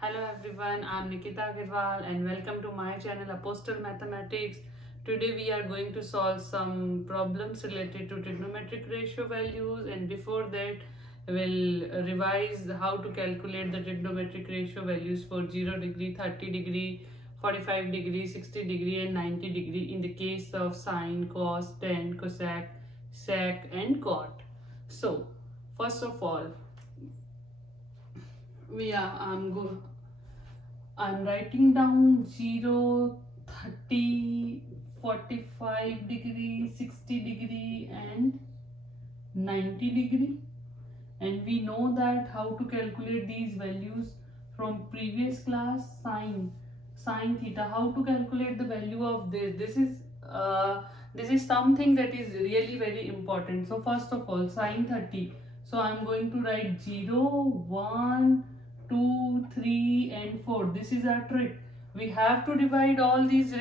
Hello everyone, I'm Nikita Agarwal and welcome to my channel Apostle Mathematics. Today we are going to solve some problems related to trigonometric ratio values, and before that we'll revise how to calculate the trigonometric ratio values for 0 degree, 30 degree, 45 degree, 60 degree and 90 degree in the case of sine, cos, tan, cosec, sec and cot. So first of all, I'm writing down 0, 30, 45 degree, 60 degree and 90 degree. And we know that how to calculate these values from previous class. Sine theta, how to calculate the value of this. This is something that is really very important. So first of all, sine 30. So I'm going to write 0, 1, 2, 3 and 4. This is our trick. We have to divide all these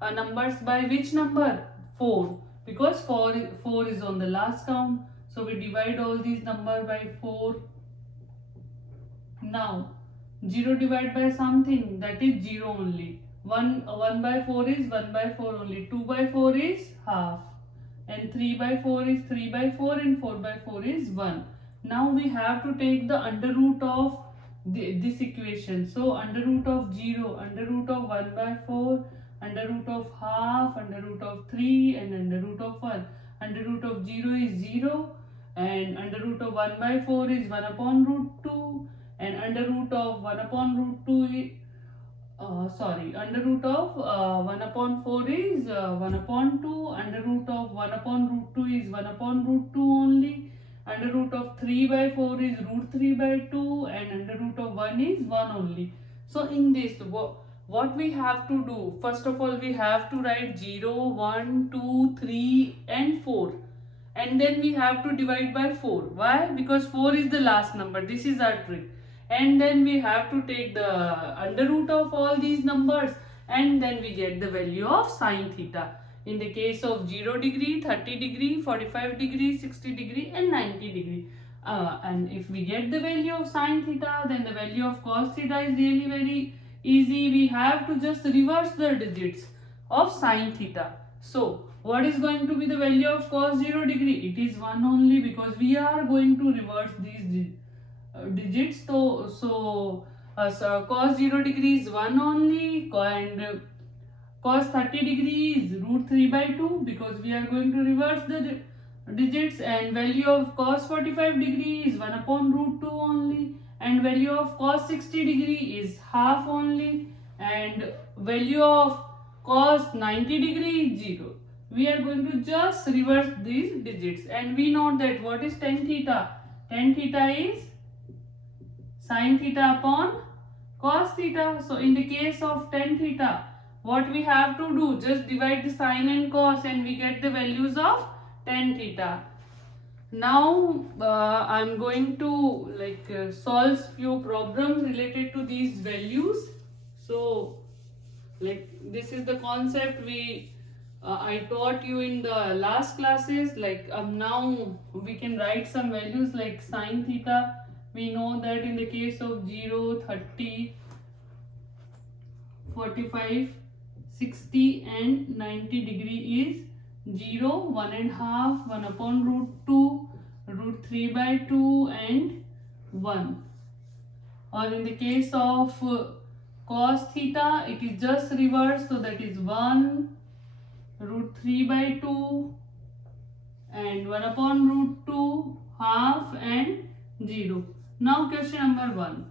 numbers by which number? 4, because 4 is on the last count. So we divide all these numbers by 4. Now 0 divided by something, that is 0 only. 1 by 4 is 1 by 4 only. 2 by 4 is half. And 3 by 4 is 3 by 4 and 4 by 4 is 1. Now we have to take the under root of this equation. So under root of 0, under root of 1 by 4, under root of half, under root of 3 and under root of 1. Under root of 0 is 0 and under root of 1 by 4 is 1 upon root 2 and under root of 1 upon root 2 is under root of 1 upon 4 is 1 upon 2, under root of 1 upon root 2 is 1 upon root 2 only, under root of 3 by 4 is root 3 by 2 and under root of 1 is 1 only. So in this, what we have to do, first of all we have to write 0, 1, 2, 3 and 4. And then we have to divide by 4. Why? Because 4 is the last number. This is our trick. And then we have to take the under root of all these numbers and then we get the value of sine theta. In the case of 0 degree, 30 degree, 45 degree, 60 degree and 90 degree. And if we get the value of sine theta, then the value of cos theta is really very easy. We have to just reverse the digits of sine theta. So what is going to be the value of cos 0 degree? It is 1 only, because we are going to reverse these digits. So cos 0 degree is 1 only, and cos 30 degree is root 3 by 2, because we are going to reverse the digits, and value of cos 45 degree is 1 upon root 2 only, and value of cos 60 degree is half only, and value of cos 90 degree is 0. We are going to just reverse these digits, and we know that what is tan theta? Tan theta is sin theta upon cos theta. So in the case of tan theta, what we have to do, just divide the sine and cos and we get the values of tan theta. Now I'm going to solve few problems related to these values. So this is the concept I taught you in the last classes. Now we can write some values like sine theta. We know that in the case of 0, 30, 45, 60 and 90 degree is 0, 1 and half, 1 upon root 2, root 3 by 2 and 1. Or in the case of cos theta, it is just reverse, so that is 1, root 3 by 2 and 1 upon root 2, half and 0. Now question number 1.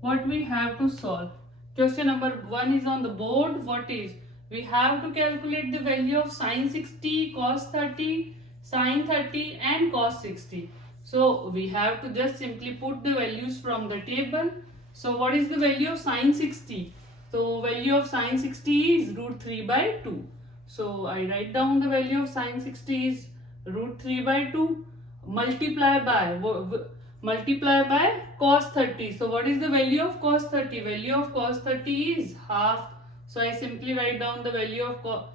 What we have to solve? Question number 1 is on the board. What is? We have to calculate the value of sine 60, cos 30, sine 30 and cos 60. So we have to just simply put the values from the table. So what is the value of sine 60? So value of sine 60 is root 3 by 2. So I write down the value of sine 60 is root 3 by 2 multiply by cos 30. So what is the value of cos 30? Value of cos 30 is half. So I simply write down the value of cos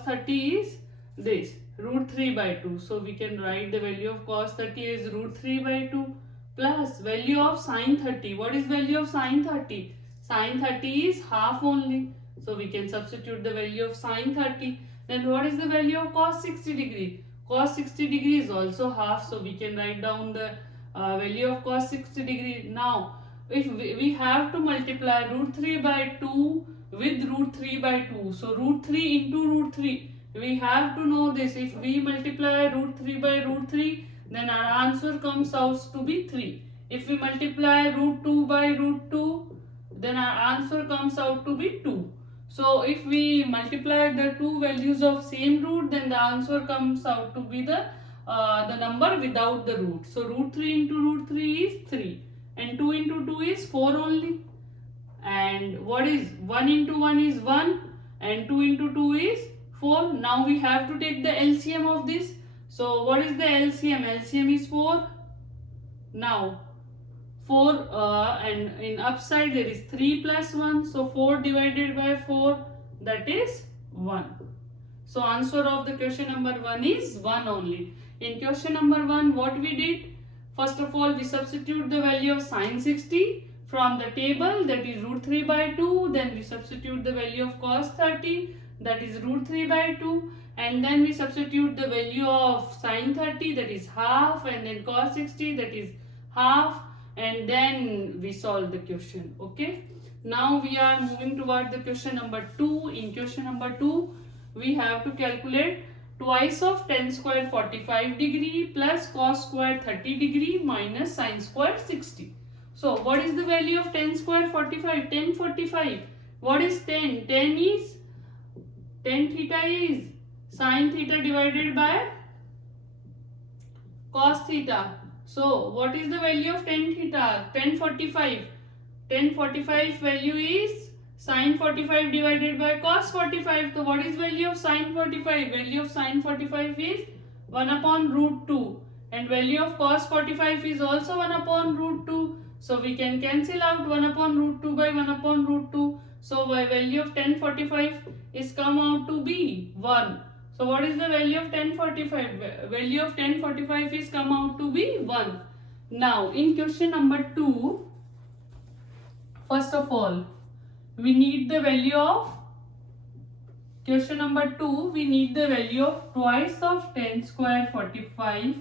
30 is this, root 3 by 2. So we can write the value of cos 30 is root 3 by 2 plus value of sine 30. What is value of sine 30? Sine 30 is half only. So we can substitute the value of sine 30. Then what is the value of cos 60 degree? Cos 60 degree is also half. So we can write down the value of cos 60 degree. Now if we have to multiply root 3 by 2 with root 3 by 2. So root 3 into root 3. We have to know this. If we multiply root 3 by root 3, then our answer comes out to be 3. If we multiply root 2 by root 2, then our answer comes out to be 2. So if we multiply the two values of same root, then the answer comes out to be the number without the root. So root 3 into root 3 is 3 and 2 into 2 is 4 only. And what is 1 into 1 is 1 and 2 into 2 is 4. Now we have to take the LCM of this. So what is the LCM? LCM is 4. Now 4 and in upside there is 3 plus 1. So 4 divided by 4, that is 1. So answer of the question number 1 is 1 only. In question number 1, what we did? First of all, we substitute the value of sine 60 from the table, that is root 3 by 2. Then we substitute the value of cos 30, that is root 3 by 2. And then we substitute the value of sine 30, that is half, and then cos 60, that is half, and then we solve the question. Okay. Now we are moving toward the question number 2. In question number 2, we have to calculate twice of tan square 45 degree plus cos square 30 degree minus sine square 60. So what is the value of tan square 45? Tan 45. What is tan? Tan theta is sine theta divided by cos theta. So what is the value of tan theta? Tan 45. Tan 45 value is sine 45 divided by cos 45. So what is value of sine 45? Value of sine 45 is 1 upon root 2. And value of cos 45 is also 1 upon root 2. So we can cancel out 1 upon root 2 by 1 upon root 2. So by value of tan 45 is come out to be 1. So what is the value of tan 45? Value of tan 45 is come out to be 1. Now in question number 2, first of all, we need the value of question number 2. We need the value of twice of tan square 45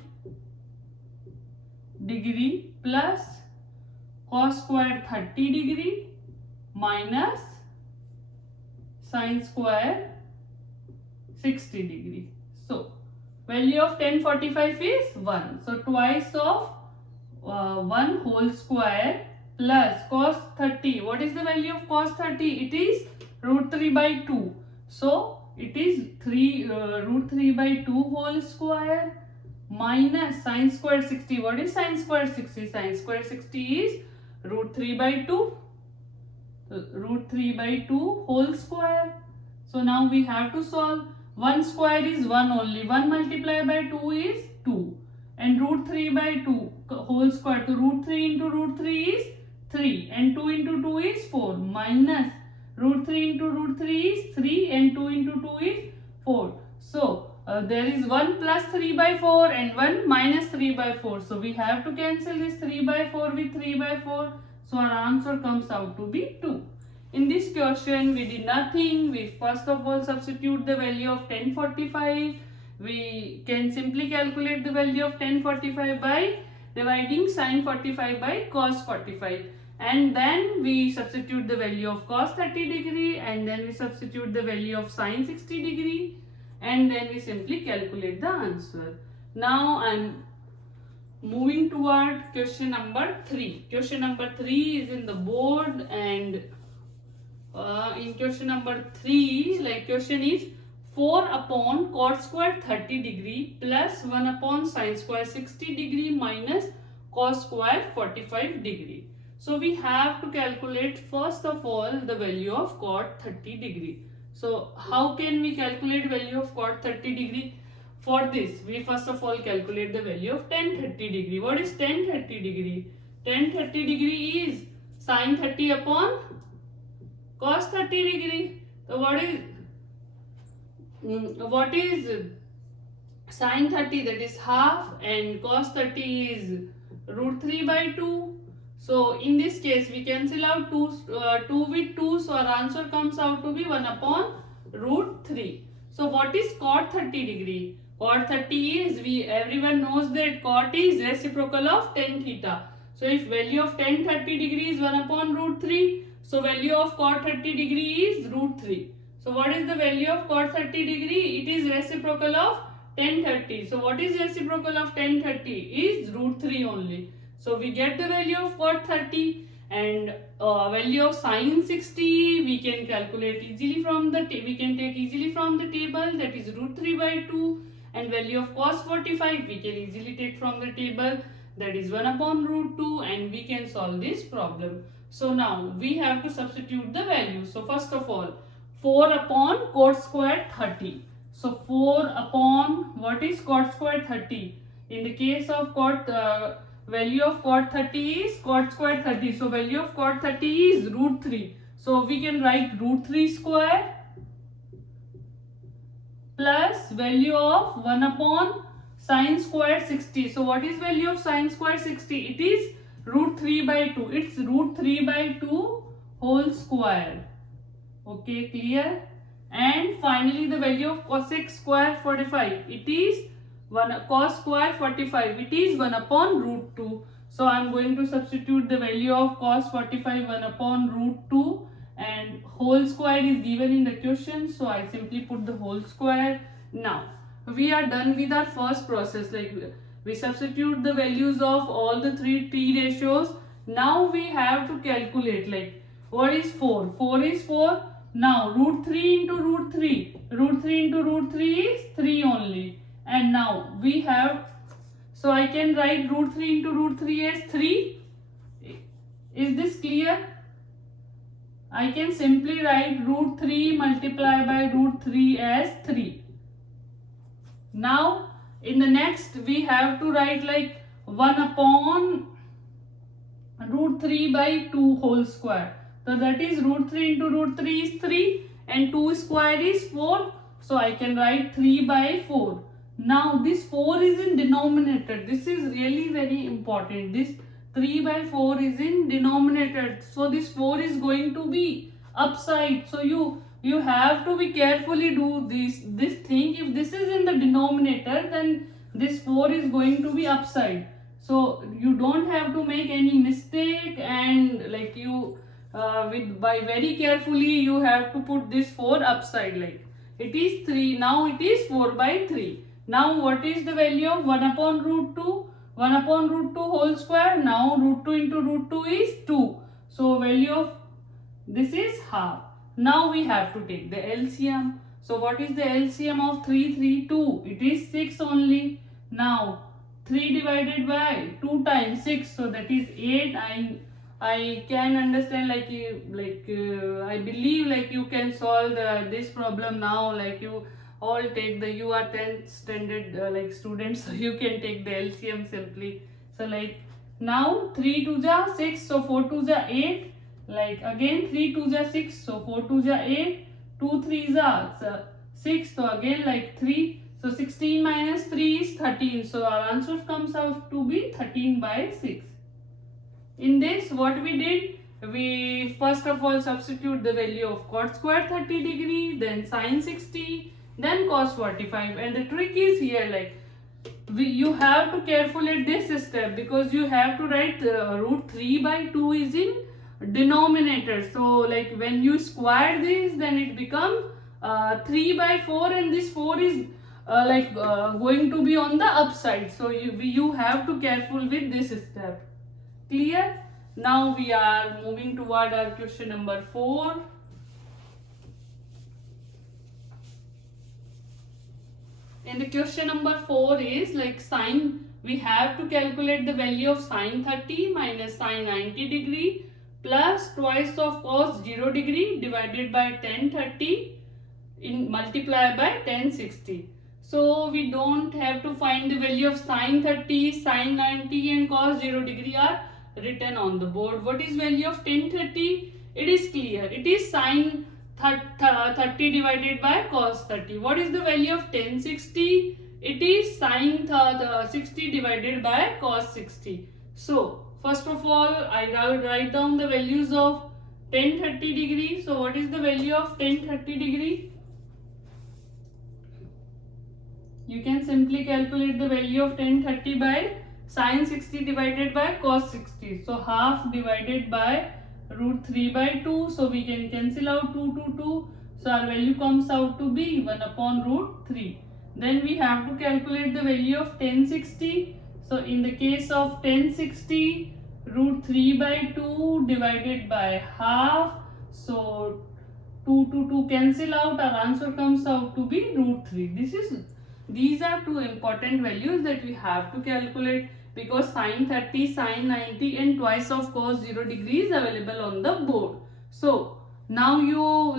degree plus cos square 30 degree minus sine square 60 degree. So value of tan 45 is 1. So twice of 1 whole square plus cos 30. What is the value of cos 30? It is root 3 by 2. So it is root 3 by 2 whole square minus sine square 60. What is sine square 60? Sine square 60 is root 3 by 2. Root 3 by 2 whole square. So now we have to solve. 1 square is 1 only. 1 multiplied by 2 is 2. And root 3 by 2 whole square. So root 3 into root 3 is 3. And 2 into 2 is 4. Minus root 3 into root 3 is 3. And 2 into 2 is 4. So there is 1 plus 3 by 4 and 1 minus 3 by 4. So we have to cancel this 3 by 4 with 3 by 4. So our answer comes out to be 2. In this question, we did nothing. We first of all substitute the value of tan 45. We can simply calculate the value of tan 45 by dividing sine 45 by cos 45. And then we substitute the value of cos 30 degree, and then we substitute the value of sine 60 degree, and then we simply calculate the answer. Now I am moving toward question number 3. Question number 3 is in the board, and in question number 3, like question is 4 upon cot square 30 degree plus 1 upon sine square 60 degree minus cos square 45 degree. So we have to calculate first of all the value of cot 30 degree. So how can we calculate value of cot 30 degree? For this, we first of all calculate the value of tan 30 degree. What is tan 30 degree? Tan 30 degree is sine 30 upon cos 30 degree. So what is sine 30? That is half, and cos 30 is root 3 by 2. So in this case we cancel out 2 with 2, so our answer comes out to be 1 upon root 3. So what is cot 30 degree? Cot 30 is, everyone knows that cot is reciprocal of tan theta. So if value of tan 30 degree is 1 upon root 3, so value of cot 30 degree is root 3. So what is the value of cot 30 degree? It is reciprocal of tan 30. So what is reciprocal of tan 30? Is root 3 only. So we get the value of cot 30, and value of sin 60 we can calculate easily from the we can take easily from the table, that is root 3 by 2, and value of cos 45 we can easily take from the table, that is 1 upon root 2, and we can solve this problem. So now we have to substitute the value. So first of all, 4 upon cot square 30. So 4 upon, what is cot square 30? In the case of cot, value of cot 30 is cot square 30. So value of cot 30 is root 3. So we can write root 3 square plus value of 1 upon sin square 60. So what is value of sin square 60? It is root 3 by 2. It's root 3 by 2 whole square. Okay, clear? And finally the value of cosec square 45. It is 1 cos square 45. It is 1 upon root 2. So I am going to substitute the value of cos 45 1 upon root 2, and whole square is given in the question. So I simply put the whole square. Now we are done with our first process. Like we substitute the values of all the three t ratios. Now we have to calculate, like, what is 4? 4 is 4. Now root 3 into root 3. Root 3 into root 3 is 3 only. And now we have, so I can write root 3 into root 3 as 3. Is this clear? I can simply write root 3 multiplied by root 3 as 3. Now in the next we have to write like 1 upon root 3 by 2 whole square. So that is root 3 into root 3 is 3, and 2 square is 4. So I can write 3 by 4. Now this 4 is in denominator. This is really very important. This 3 by 4 is in denominator. So this 4 is going to be upside. So you have to be carefully do this thing. If this is in the denominator, then this 4 is going to be upside. So you don't have to make any mistake, and like you by very carefully you have to put this 4 upside. Like it is 3, now it is 4 by 3. Now what is the value of 1 upon root 2? 1 upon root 2 whole square. Now root 2 into root 2 is 2. So value of this is half. Now we have to take the LCM. So what is the LCM of 3, 3, 2? It is 6 only. Now 3 divided by 2 times 6. So that is 8. I can understand, I believe like you can solve this problem now. Like you all take the, you are 10th standard like students, so you can take the LCM simply. So like now 3 2 ja 6, so 4 2 ja 8, like again 3 2 ja 6, so 4 2 ja 8, 2 3 ja 6, so again like 3, so 16 minus 3 is 13. So our answer comes out to be 13 by 6. In this, what we did, we first of all substitute the value of cot square 30 degree, then sin 60, then cos 45. And the trick is here, like you have to calculate this step, because you have to write root 3 by 2 is in denominator. So like when you square this, then it becomes 3 by 4, and this 4 is going to be on the upside. So you have to careful with this step. Clear? Now we are moving toward our question number 4. And the question number 4 is like sine, we have to calculate the value of sine 30 minus sine 90 degree plus twice of cos 0 degree divided by tan 30 in multiplied by tan 60. So we don't have to find the value of sine 30, sine 90 and cos 0 degree are written on the board. What is value of tan 30? It is clear. It is sine 30 divided by cos 30. What is the value of tan 60? It is sine 60 divided by cos 60. So first of all, I write down the values of tan 30 degree. So what is the value of tan 30 degree? You can simply calculate the value of tan 30 by sin 60 divided by cos 60. So half divided by root 3 by 2. So we can cancel out 2 to 2. So our value comes out to be 1 upon root 3. Then we have to calculate the value of tan 60. So in the case of tan 60, root 3 by 2 divided by half. So 2 to 2 cancel out. Our answer comes out to be root 3. These are two important values that we have to calculate, because sin 30, sin 90 and twice of cos 0 degree is available on the board. So now you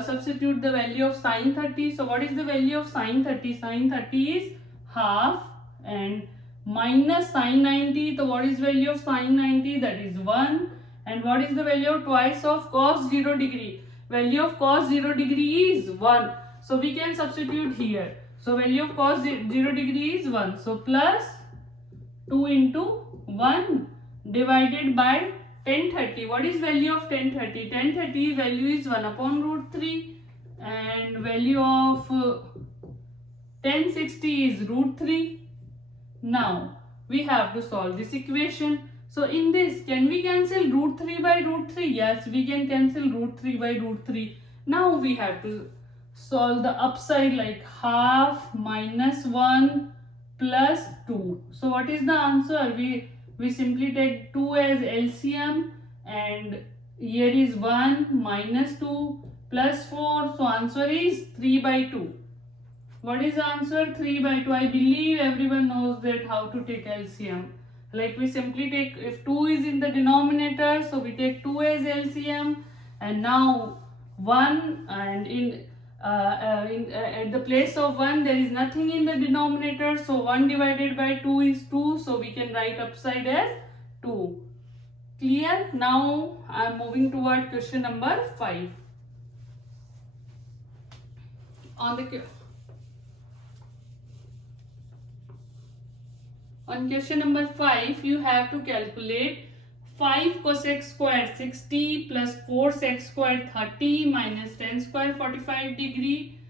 substitute the value of sin 30. So what is the value of sin 30? Sin 30 is half, and minus sin 90. So what is value of sin 90? That is 1. And what is the value of twice of cos 0 degree? Value of cos 0 degree is 1. So we can substitute here. So value of cos 0 degree is 1. So plus 2 into 1 divided by tan 30. What is value of tan 30? Tan 30 value is 1 upon root 3. And value of tan 60 is root 3. Now we have to solve this equation. So in this, can we cancel root 3 by root 3? Yes, we can cancel root 3 by root 3. Now we have to solve the upside, like half minus 1 plus 2. So what is the answer? We simply take 2 as LCM, and here is 1 minus 2 plus 4. So answer is 3 by 2. What is the answer? 3 by 2. I believe everyone knows that how to take LCM. Like we simply take, if 2 is in the denominator, so we take 2 as LCM, and now 1, and at the place of 1 there is nothing in the denominator, so 1 divided by 2 is 2, so we can write upside as 2. Clear? Now I am moving toward question number 5. On question number 5, you have to calculate 5 cosec square 60 plus 4 sec square 30 minus tan square 45 degree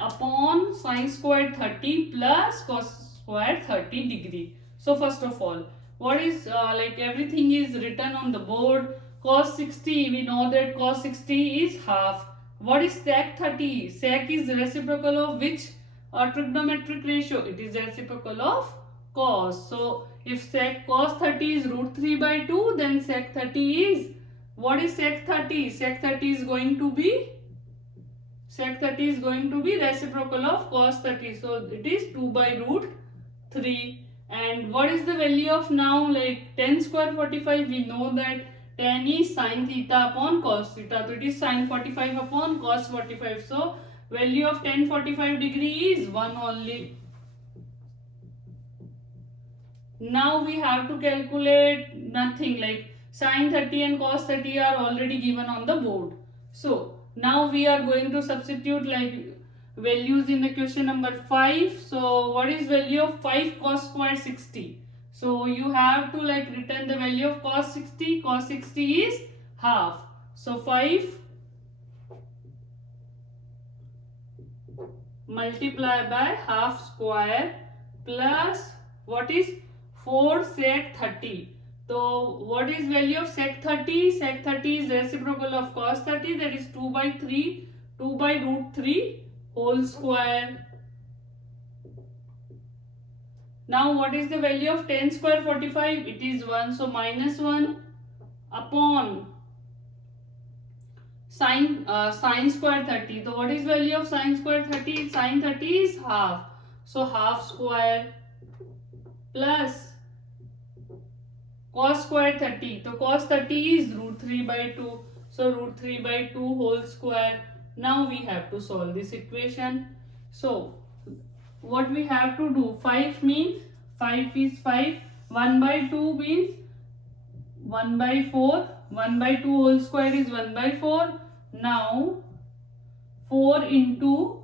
upon sin square 30 plus cos square 30 degree. So first of all, what is everything is written on the board. Cos 60, we know that cos 60 is half. What is sec 30? Sec is reciprocal of which trigonometric ratio? It is reciprocal of cos. So if sec cos 30 is root 3 by 2, then sec 30 is, what is sec 30? Sec 30 is going to be reciprocal of cos 30. So it is 2 by root 3. And what is the value of now, like tan square 45? We know that tan is sin theta upon cos theta. So it is sin 45 upon cos 45. So value of tan 45 degree is 1 only. Now we have to calculate nothing, like sin 30 and cos 30 are already given on the board. So now we are going to substitute like values in the question number 5. So what is value of 5 cos square 60? So you have to return the value of cos 60. Cos 60 is half. So 5 multiply by half square plus what is 4 sec 30. So what is value of sec 30? Sec 30 is reciprocal of cos 30, that is 2 by 3, 2 by root 3 whole square. Now what is the value of tan square 45? It is 1, so minus 1 upon sin square 30. So what is value of sin square 30? Sin 30 is half, so half square plus cos square 30. So cos 30 is root 3 by 2. So root 3 by 2 whole square. Now we have to solve this equation. So what we have to do, 5 means 5 is 5. 1 by 2 means 1 by 4. 1 by 2 whole square is 1 by 4. Now 4 into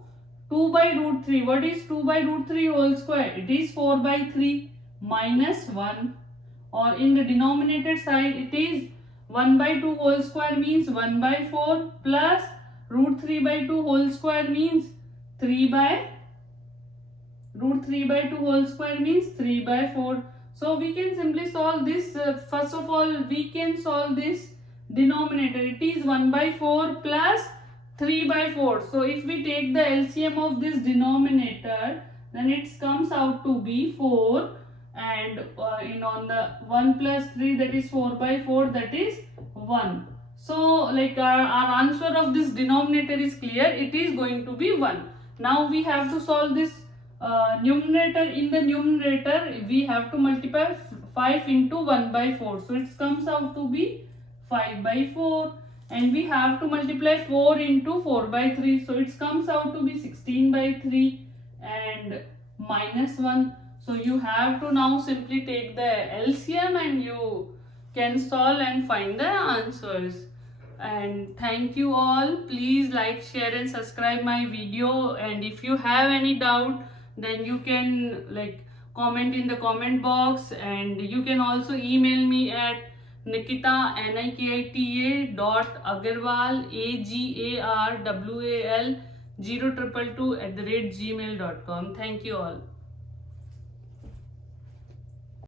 2 by root 3. What is 2 by root 3 whole square? It is 4 by 3 minus 1. or in the denominator side it is 1 by 2 whole square means 1 by 4 plus root 3 by 2 whole square means 3 by root 3 by 2 whole square means 3 by 4. So we can simply solve this. First of all, we can solve this denominator. It is 1 by 4 plus 3 by 4. So if we take the LCM of this denominator, then it comes out to be 4, and on the 1 plus 3, that is 4 by 4, that is 1. So like our answer of this denominator is clear. It is going to be 1. Now we have to solve this numerator. In the numerator we have to multiply 5 into 1 by 4. So it comes out to be 5 by 4. And we have to multiply 4 into 4 by 3. So it comes out to be 16 by 3 and minus 1. So you have to now simply take the LCM and you can solve and find the answers. And thank you all. Please like, share and subscribe my video. And if you have any doubt, then you can comment in the comment box, and you can also email me at Nikita .agarwal AGARWAL 0222 @gmail.com. Thank you all.